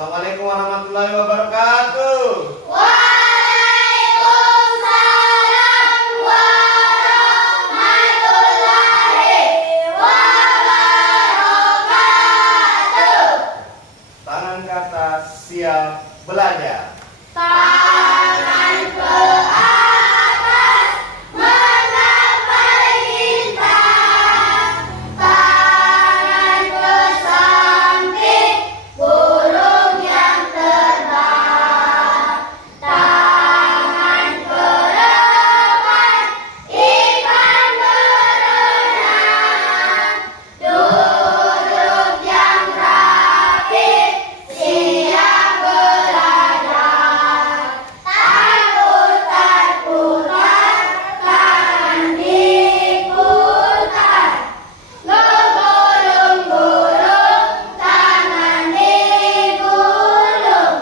Assalamualaikum warahmatullahi wabarakatuh. Waalaikumsalam warahmatullahi wabarakatuh. Tangan ke atas, siap belajar. Tangan ke atas menggapai bintang, tangan ke samping burung yang terbang, tangan ke depan ikan berenang, duduk yang rapi siap belajar, putar-putar tangan diputar, ngegulung-gulung tangan digulung,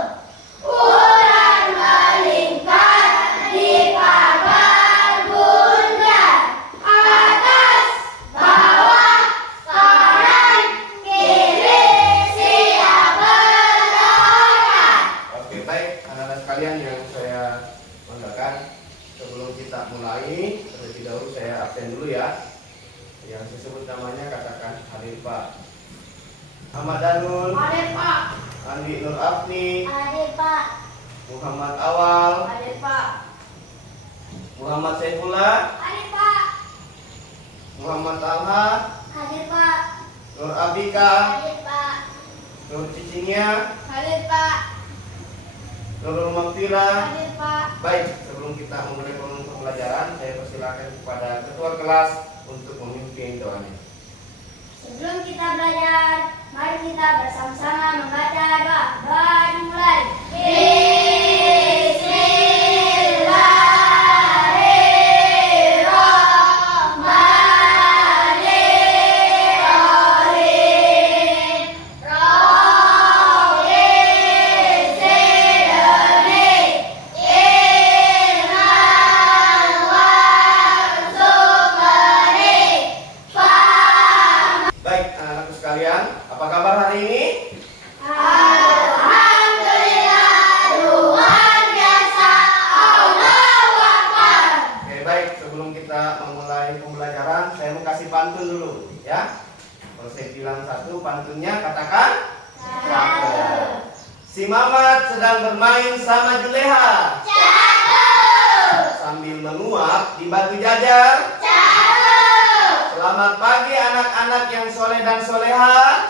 ular melingkar di pagar bundar, atas, bawah, kanan, kiri siap belajar. Oke, baik anak-anak sekalian yang saya banggakan. Sebelum kita mulai, terlebih dahulu saya absen dulu ya. Yang disebut namanya katakan hadir Pak. Ahmad Danul, Hadir Pak. Andi Nur Afni, Hadir Pak. Muhammad Awal, Hadir Pak. Muhammad Saifullah, Hadir Pak. Muhammad Talha, Hadir Pak. Nur Abika, Hadir Pak. Nur Cicinya, Hadir Pak. Nurul Magfirah. Hadir Pak. Baik, sebelum kita memulai pembelajaran, saya persilakan kepada ketua kelas untuk memimpin doanya. Sebelum kita belajar, mari kita bersama-sama membaca doa. Doa dimulai. Bismillahirrahmanirrahim. Rabbi zidni ilman warzuqni fahman. Baik, anak-anakku sekalian, apa kabar hari ini? Alhamdulillah, luar biasa. Allahu Akbar. Oke, baik, sebelum kita memulai pembelajaran, saya mau kasih pantun dulu, ya. Kalau saya bilang satu, pantunnya katakan satu. Si Mamat sedang bermain sama Juleha sambil menguap di batu jajar. Selamat pagi anak-anak yang soleh dan soleha.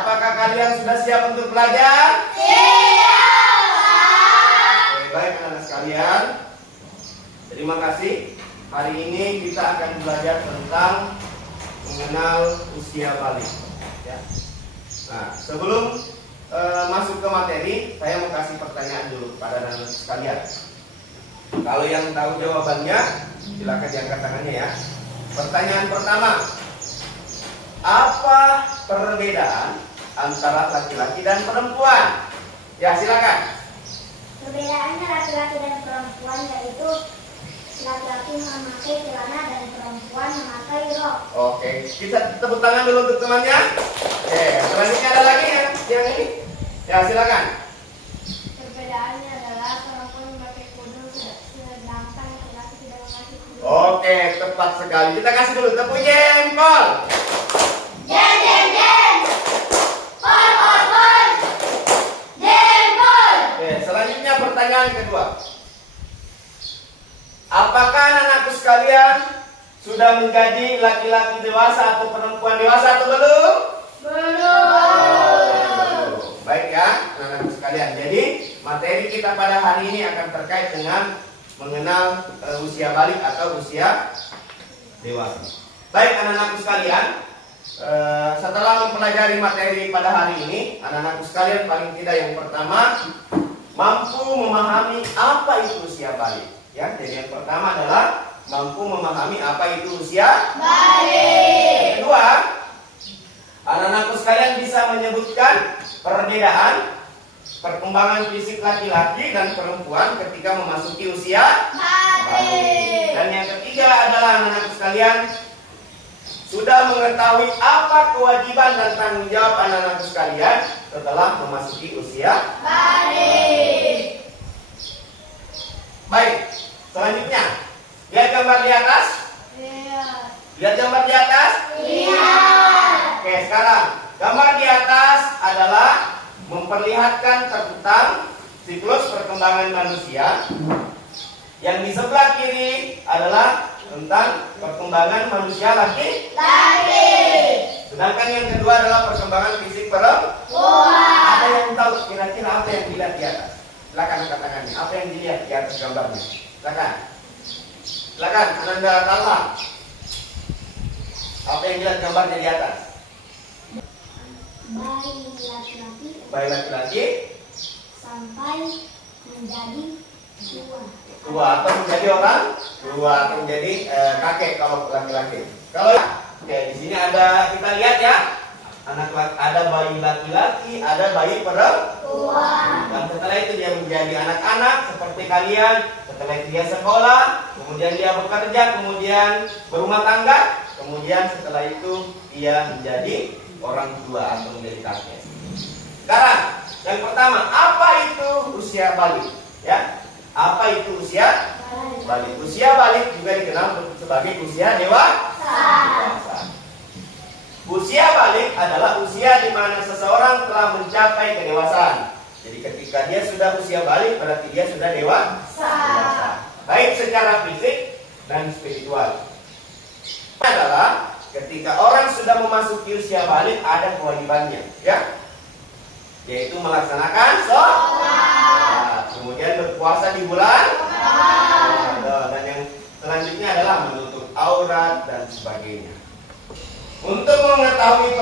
Apakah kalian sudah siap untuk belajar? Oke, baik anak-anak sekalian. Terima kasih. Hari ini kita akan belajar tentang mengenal usia balik. Ya. Nah, sebelum masuk ke materi, saya mau kasih pertanyaan dulu kepada anak-anak sekalian. Kalau yang tahu jawabannya, silakan diangkat tangannya ya. Pertanyaan pertama, apa perbedaan antara laki-laki dan perempuan? Ya, silakan. Perbedaannya laki-laki dan perempuan yaitu laki-laki memakai celana dan perempuan memakai rok. Oke, kita tepuk tangan dulu untuk temannya. Oke, selanjutnya ada lagi yang ini. Ya, silakan. Perbedaannya adalah perempuan memakai kudung sedangkan laki-laki tidak memakai kudung. Oke, tepat sekali. Kita kasih dulu tepuk jempol. Jen jen jen. Pol pol pol. Jempol. Oke, selanjutnya pertanyaan kedua. Apakah anak-anakku sekalian sudah menjadi laki-laki dewasa atau perempuan dewasa atau belum? Belum. Baik ya, anak-anakku sekalian. Jadi materi kita pada hari ini akan terkait dengan mengenal usia balik atau usia dewasa. Baik anak-anakku sekalian, setelah mempelajari materi pada hari ini, anak-anakku sekalian paling tidak yang pertama mampu memahami apa itu usia balik. Ya, jadi yang pertama adalah mampu memahami apa itu usia Balik. Kedua, anak-anakku sekalian bisa menyebutkan perbedaan perkembangan fisik laki-laki dan perempuan ketika memasuki usia balik. Dan yang ketiga adalah anak-anak sekalian sudah mengetahui apa kewajiban dan tanggung jawab anak-anakku sekalian setelah memasuki usia balik. Baik, selanjutnya lihat gambar di atas. Lihat gambar di atas. Oke, sekarang gambar di atas adalah memperlihatkan tentang siklus perkembangan manusia. Yang di sebelah kiri adalah tentang perkembangan manusia laki. Sedangkan yang kedua adalah perkembangan fisik perempuan. Ada yang tahu kira-kira apa yang dilihat di atas? Silakan angkat tangannya. Apa yang dilihat di atas gambarnya? Silakan. Silakan, Ananda Talha. Apa yang dilihat gambarnya di atas? Bayi laki-laki sampai menjadi tua atau menjadi orang tua atau menjadi kakek kalau laki-laki. Kalau oke, di sini ada, kita lihat ya, ada bayi laki-laki, ada bayi perempuan. Dan setelah itu dia menjadi anak-anak seperti kalian. Setelah itu dia sekolah, kemudian dia bekerja, kemudian berumah tangga, kemudian setelah itu dia menjadi orang tua atau menjadi kakek. Sekarang yang pertama, apa itu usia balik? Ya, apa itu usia balik? Usia balik juga dikenal sebagai usia dewasa. Usia balik adalah usia di mana seseorang telah mencapai kedewasaan. Jadi ketika dia sudah usia balik, berarti dia sudah dewasa. Baik secara fisik dan spiritual. Adalah ketika orang sudah memasuki usia balik, ada kewajibannya, ya, yaitu melaksanakan sholat, kemudian berpuasa di bulan Ramadan, dan yang selanjutnya adalah menutup aurat dan sebagainya. Untuk mengetahui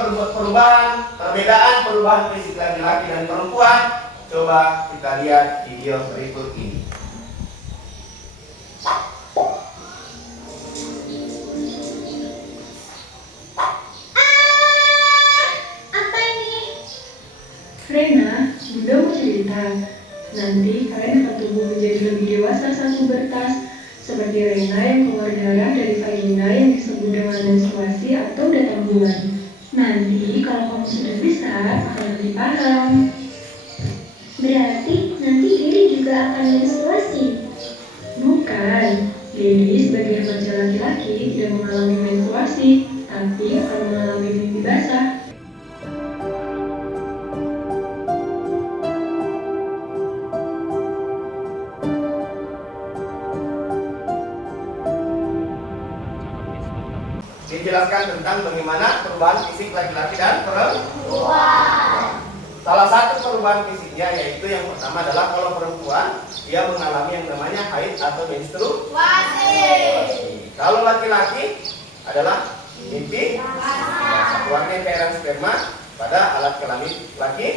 perbedaan perubahan fisik laki-laki dan perempuan, coba kita lihat video berikut ini. Rena, Bunda mau cerita. Nanti kalian akan tumbuh menjadi lebih dewasa saat pubertas, seperti Rena yang keluar darah dari vagina yang disebut dengan menstruasi atau datang bulan. Nanti kalau kamu sudah besar akan lebih paham. Berarti nanti Diri juga akan menstruasi? Bukan, Dedi sebagai remaja laki-laki tidak mengalami menstruasi, tapi akan mengalami mimpi basah. Dijelaskan tentang bagaimana perubahan fisik laki-laki dan perempuan. Salah satu perubahan fisiknya yaitu yang pertama adalah kalau perempuan dia mengalami yang namanya haid atau menstruasi. Kalau laki-laki adalah mimpi keluarnya cairan sperma pada alat kelamin laki-laki.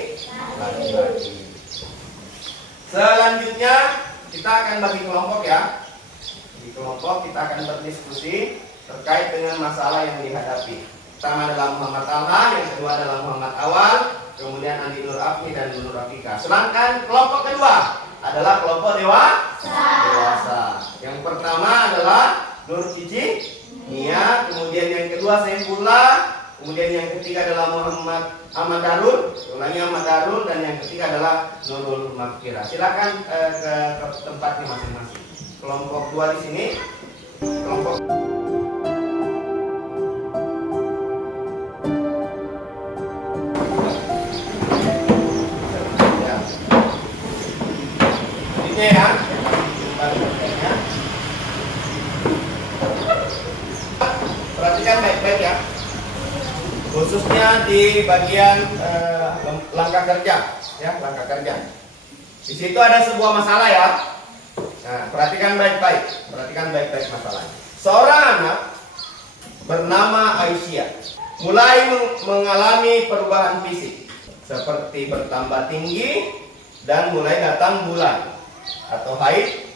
Selanjutnya kita akan bagi kelompok ya. Di kelompok kita akan berdiskusi terkait dengan masalah yang dihadapi. Pertama adalah Muhammad Talha, yang kedua adalah Muhammad Awal, kemudian Andi Nur Afni dan Nur Afika. Sedangkan kelompok kedua adalah kelompok dewasa. Yang pertama adalah Nur Cici Nia, kemudian yang kedua Saifullah, kemudian yang ketiga adalah Muhammad Ahmad Darul, ulangi Ahmad Darul, dan yang ketiga adalah Nurul Makfira. Silakan ke tempatnya masing-masing. Kelompok dua di sini, kelompok ya. Perhatikan baik-baik ya, khususnya di bagian langkah kerja, ya, langkah kerja. Di situ ada sebuah masalah ya. Nah, perhatikan baik-baik masalahnya. Seorang anak bernama Aisyah mulai mengalami perubahan fisik seperti bertambah tinggi dan mulai datang bulan atau haid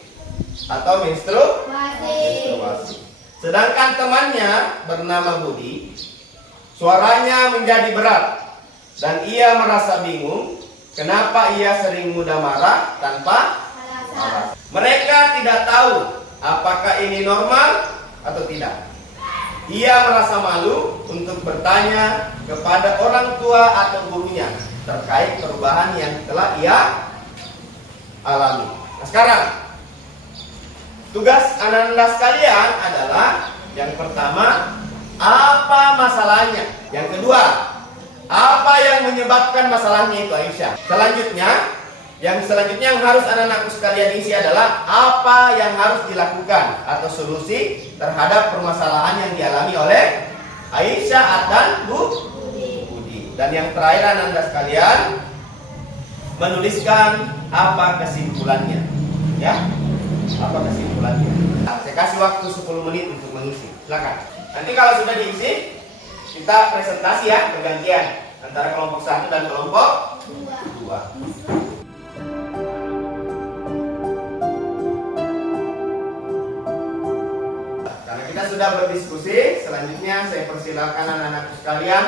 atau menstruasi. Sedangkan temannya bernama Budi, suaranya menjadi berat dan ia merasa bingung kenapa ia sering mudah marah tanpa alasan. Mereka tidak tahu apakah ini normal atau tidak. ia merasa malu untuk bertanya kepada orang tua atau gurunya terkait perubahan yang telah ia alami. Nah, sekarang tugas anak-anak sekalian adalah yang pertama, apa masalahnya? Yang kedua, apa yang menyebabkan masalahnya itu Aisyah? Yang selanjutnya yang harus anak-anakku sekalian isi adalah apa yang harus dilakukan atau solusi terhadap permasalahan yang dialami oleh Aisyah dan Budi. Dan yang terakhir anak-anak sekalian menuliskan apa kesimpulannya. Ya, apa kesimpulannya? Nah, saya kasih waktu 10 menit untuk mengisi. Silakan. Nanti kalau sudah diisi, kita presentasi ya, bergantian antara kelompok 1 dan kelompok 2. Karena kita sudah berdiskusi, selanjutnya saya persilakan anak-anakku sekalian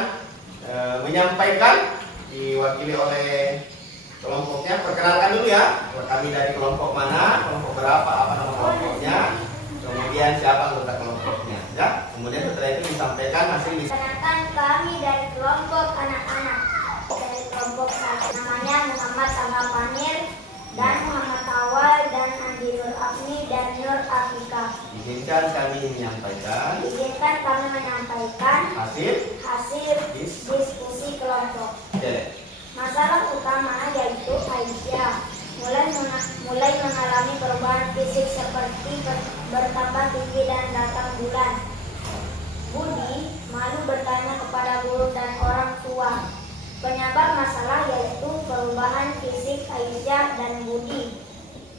menyampaikan, diwakili oleh kelompoknya. Perkenalkan dulu ya, kami dari kelompok mana, kelompok berapa, apa nama kelompoknya, kemudian siapa anggota kelompoknya, ya. Kemudian setelah itu disampaikan hasil diskusi. Perkenalkan, kami dari kelompok anak-anak. Dari kelompok 1 namanya Muhammad Tangga Panir dan Muhammad Awal dan Andi Nur Afni dan Nur Afika. Izinkan kami menyampaikan hasil diskusi kelompok. Masalah utama yaitu Aisyah mulai mengalami perubahan fisik seperti bertambah tinggi dan datang bulan. Budi malu bertanya kepada guru dan orang tua. Penyebab masalah yaitu perubahan fisik Aisyah dan Budi.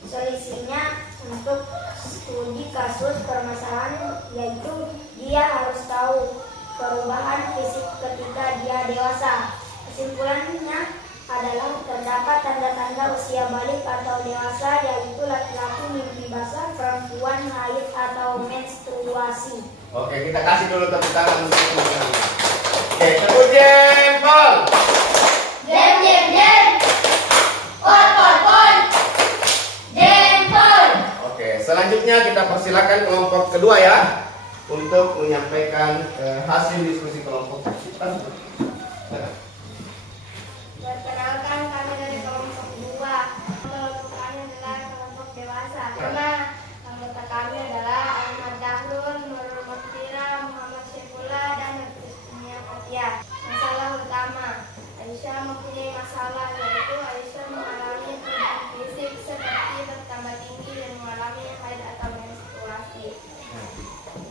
Solusinya untuk studi kasus permasalahan yaitu dia harus tahu perubahan fisik ketika dia dewasa. Kesimpulannya adalah terdapat tanda-tanda usia balik atau dewasa yaitu laki-laki mimpi basah, perempuan haid atau menstruasi. Oke, kita kasih dulu tepuk tangan untuk semuanya. Oke, tepuk jempol. Jem. Pol. Jempol. Oke, selanjutnya kita persilakan kelompok kedua ya untuk menyampaikan hasil diskusi kelompok. Perkenalkan, kami dari kelompok 2. Kelompok kami adalah kelompok dewasa. Karena anggota kami adalah Ahmad Dahrul, Nurul Muftira, Muhammad Syaifullah dan Nia Fatia. Masalah utama, Aisyah mempunyai masalah yaitu Aisyah mengalami perubahan fisik seperti bertambah tinggi dan mengalami haid atau menstruasi.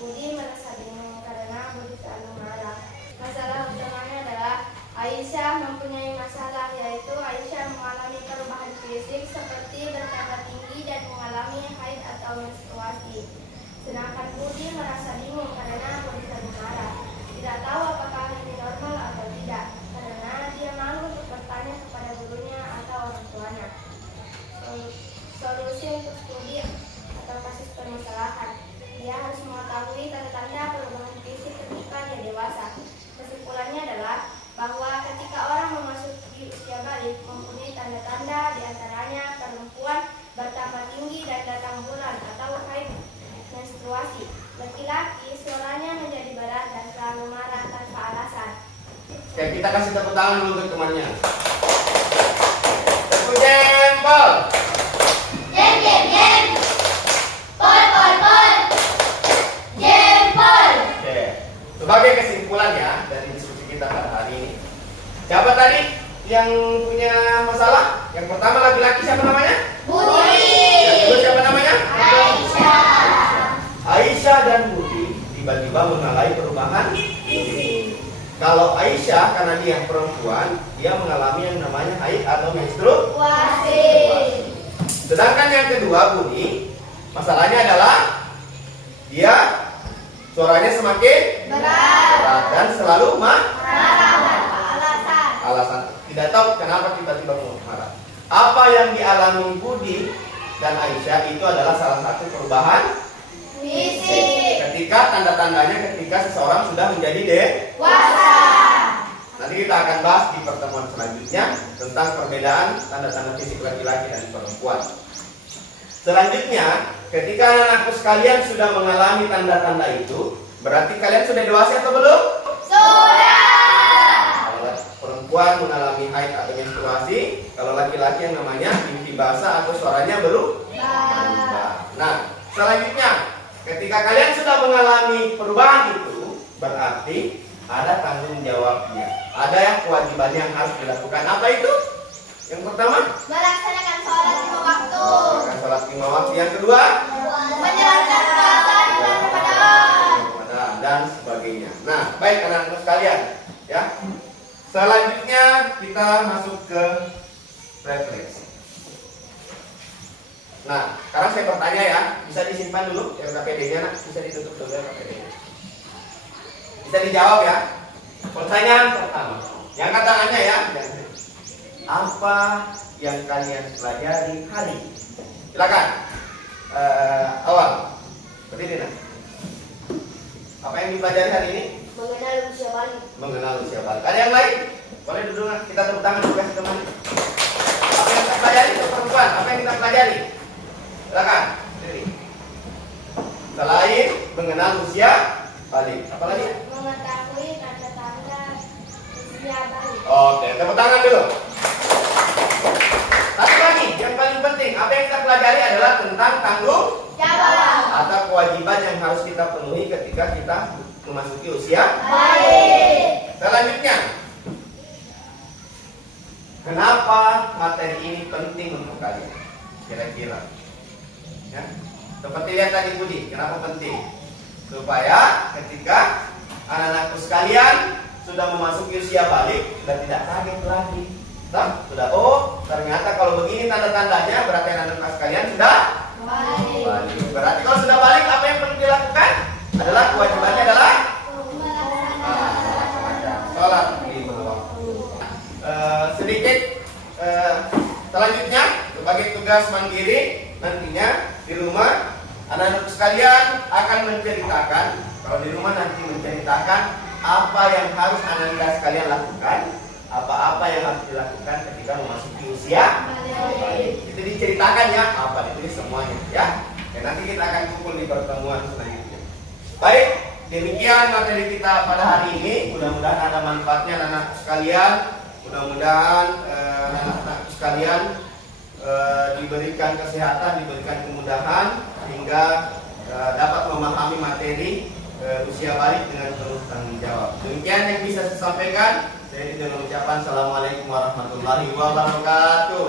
Budi merasa bingung karena Budi selalu marah. Masalah utamanya adalah Aisyah mempunyai masalah yaitu Aisyah mengalami perubahan fisik seperti bertambah tinggi dan mengalami haid atau menstruasi. Sedangkan Budi merasa bingung karena Budi selalu marah. Tidak tahu apakah ini normal atau tidak karena dia malu untuk bertanya kepada gurunya atau orang tuanya. Solusi untuk studi atau kasus permasalahan, dia harus mengetahui tanda-tanda perubahan fisik ketika dia dewasa. Kesimpulannya adalah bahwa ketika orang memasuki usia balik mempunyai tanda-tanda diantaranya perempuan bertambah tinggi dan datang bulan atau haid menstruasi. Laki-laki suaranya menjadi berat dan selalu marah tanpa alasan. Oke, kita kasih tepuk tangan dulu untuk temannya. Tepuk jempol. Jem. Pol. Jempol. Oke, sebagai kesimpulannya dari diskusi kita pada hari ini, siapa tadi yang punya masalah? Yang pertama laki-laki, siapa namanya? Budi. Yang kedua siapa namanya? Aisyah. Aisyah dan Budi tiba-tiba mengalami perubahan fisik. Kalau Aisyah karena dia perempuan, dia mengalami yang namanya haid atau menstruasi. Sedangkan yang kedua Budi, masalahnya adalah dia suaranya semakin berat dan selalu alasan. Tidak tahu kenapa tiba-tiba marah. Apa yang dialami Budi dan Aisyah itu adalah salah satu perubahan fisik. Ketika tanda-tandanya ketika seseorang sudah menjadi dewasa. Nanti kita akan bahas di pertemuan selanjutnya tentang perbedaan tanda-tanda fisik laki-laki dan perempuan. Selanjutnya, ketika anak-anakku sekalian sudah mengalami tanda-tanda itu, Berarti kalian sudah dewasa atau belum? Sudah. Kalau perempuan mengalami haid atau menstruasi, kalau laki-laki yang namanya mimpi basah atau suaranya berubah. Nah, selanjutnya, ketika kalian sudah mengalami perubahan itu, berarti ada tanggung jawabnya. Ada yang kewajiban yang harus dilakukan. Apa itu? Yang pertama, Melaksanakan sholat 5 waktu. melakukan sholat 5 waktu. Yang kedua, Menjalankan puasa di bulan Ramadan. Ramadan dan sebagainya. Nah, baik anak-anak sekalian, ya. Selanjutnya kita masuk ke refleksi. Nah, sekarang saya bertanya ya, bisa disimpan dulu LKPD-nya, nak, bisa ditutup dulu LKPD-nya. Bisa dijawab ya. Pertanyaan pertama, yang angkat tangannya ya. Apa yang kalian pelajari hari ini? Silakan. Awal. Berdiri nak. Apa yang dipelajari hari ini? Mengenal usia balik. Mengenal usia balik. Ada yang lain? Boleh duduk nak. Kita tepuk tangan dulu kasih teman. Apa yang kita pelajari untuk perempuan? Apa yang kita pelajari? Silakan. Berdiri. Selain mengenal usia balik, apa lagi? Mengetahui tanda-tanda usia balik. Oke, tepuk tangan dulu. Satu lagi, yang paling penting, apa yang kita pelajari adalah tentang tanggung Jawab. atau kewajiban yang harus kita penuhi ketika kita memasuki usia. Baik. Selanjutnya, kenapa materi ini penting untuk kalian? Kira-kira, ya, seperti lihat tadi Budi, kenapa penting? Supaya ketika anak-anakku sekalian sudah memasuki usia balik, sudah tidak kaget lagi. Sudah, oh ternyata kalau begini tanda-tandanya, berarti anak-anak sekalian sudah Baik. balik. Berarti kalau sudah balik, apa yang perlu dilakukan? Adalah kewajibannya adalah sholat 5 waktu. Sedikit selanjutnya sebagai tugas mandiri, nantinya di rumah anak-anak sekalian akan menceritakan, kalau di rumah nanti menceritakan apa yang harus anak-anak sekalian lakukan, apa-apa yang harus dilakukan ketika memasuki usia balik. Itu diceritakan ya, apa ditulis semuanya ya. Dan nanti kita akan kumpul di pertemuan selanjutnya. Baik, demikian materi kita pada hari ini. Mudah-mudahan ada manfaatnya anak-anak sekalian. Mudah-mudahan anak-anak sekalian diberikan kesehatan, diberikan kemudahan hingga dapat memahami materi usia balik dengan penuh tanggung jawab. Demikian yang bisa saya sampaikan. Saya dengan ucapan Assalamualaikum warahmatullahi wabarakatuh.